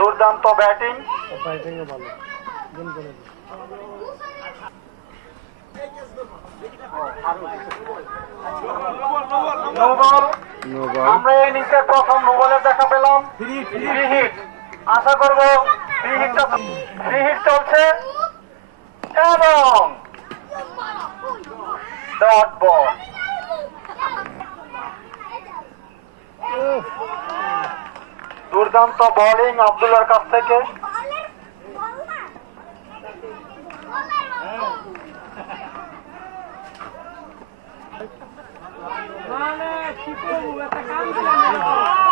দুর্দান্ত ব্যাটিং। আমরা এই ইনিংসে প্রথম নো বলের দেখা পেলাম। ফ্রি হিট, আশা করবো ফ্রি হিট চলছে এবং ডট বল। দুর্দান্ত বোলিং আব্দুল্লাহর কাছ থেকে।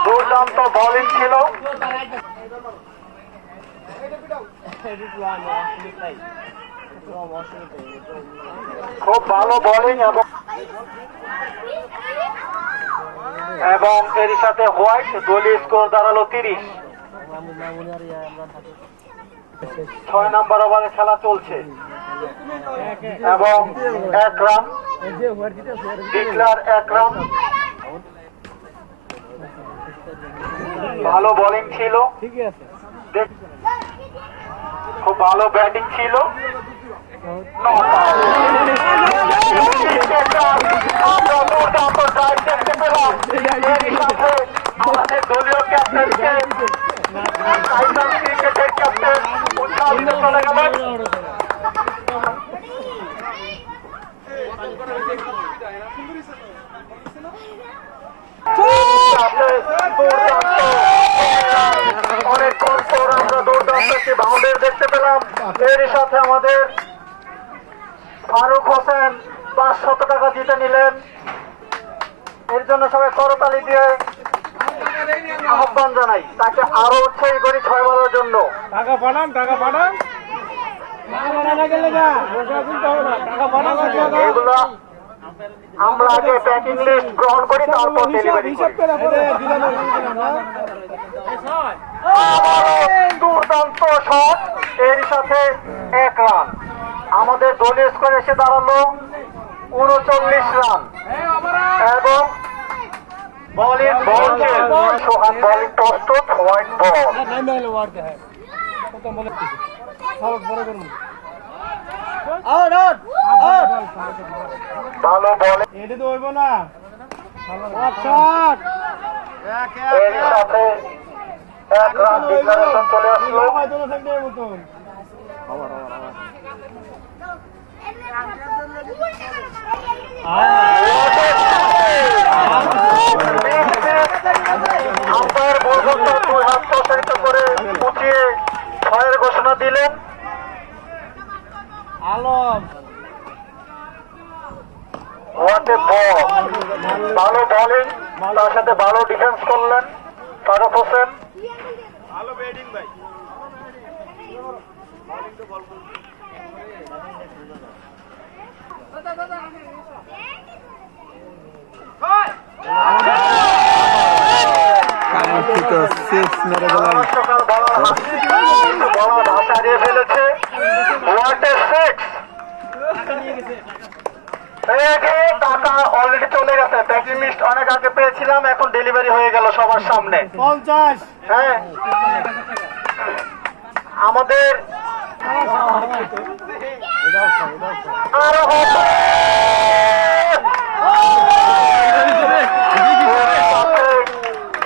দুর্দান্ত বোলিং ছিল, খুব ভালো বোলিং এবং এর সাথে হোয়াইট। দলীয় স্কোর দাঁড়ালো 30। 6 নম্বর ওভারে খেলা চলছে এবং 1 রান ডিক্লার, 1 রান। ভালো বোলিং ছিল, খুব ভালো ব্যাটিং ছিল। দেখতে পেলাম আমাদের দলীয় ক্যাপ্টেনকে, ক্রিকেটের ক্যাপ্টেন উৎসাহ দিতে চলে গেলেন। অনেকক্ষণ পর আমরা দুর্দান্ত একটি বাউন্ডারি দেখতে পেলাম। এর সাথে আমাদের ফারুক হোসেন 500 টাকা জিতে নিলেন। এর জন্য সবাই করতালি দিয়ে আহ্বান জানাই, তাকে আরো উৎসাহী করি 6 বলের জন্য। টাকা পাঠান। এগুলো আমরা আগে প্যাকিং লিস্ট গ্রহণ করি, তারপর ডেলিভারি করি। দুর্দান্ত শট, এর সাথে 1 রান। আমাদের দলীয় স্কোর এসে দাঁড়ালো 39 রান এবং বোলিং বলছে সোহান। বোলিং প্রস্তুত, হোয়াইট বল। ভালো বলে এর সাথে 1 রান ডিক্লারেশন চলে আসলো। আম্পায়ার বলবন্ত 2 হাত প্রসারিত করে উঠিয়ে 6-এর ঘোষণা দিলেন। হোয়াট এ বল! ভালো বোলিং, তার সাথে ভালো ডিফেন্স করলেন ফারুক হোসেন। ভালো ব্যাটিং ভাই। ভাষা দিয়ে ফেলেছে। What a six! টাকা অলরেডি চলে গেছে। প্যাকিং লিস্ট অনেক আগে পেয়েছিলাম, এখন ডেলিভারি হয়ে গেল সবার সামনে। 50। হ্যাঁ, আমাদের আরো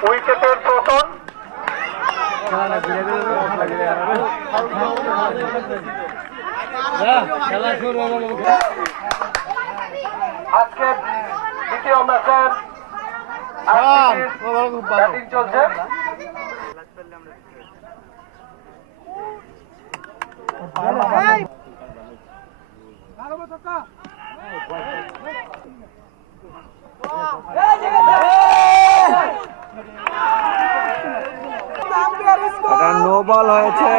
উইকেটের পতন। আজকে দ্বিতীয় ম্যাচের ব্যাটিং চলছে। নো বল হয়েছে।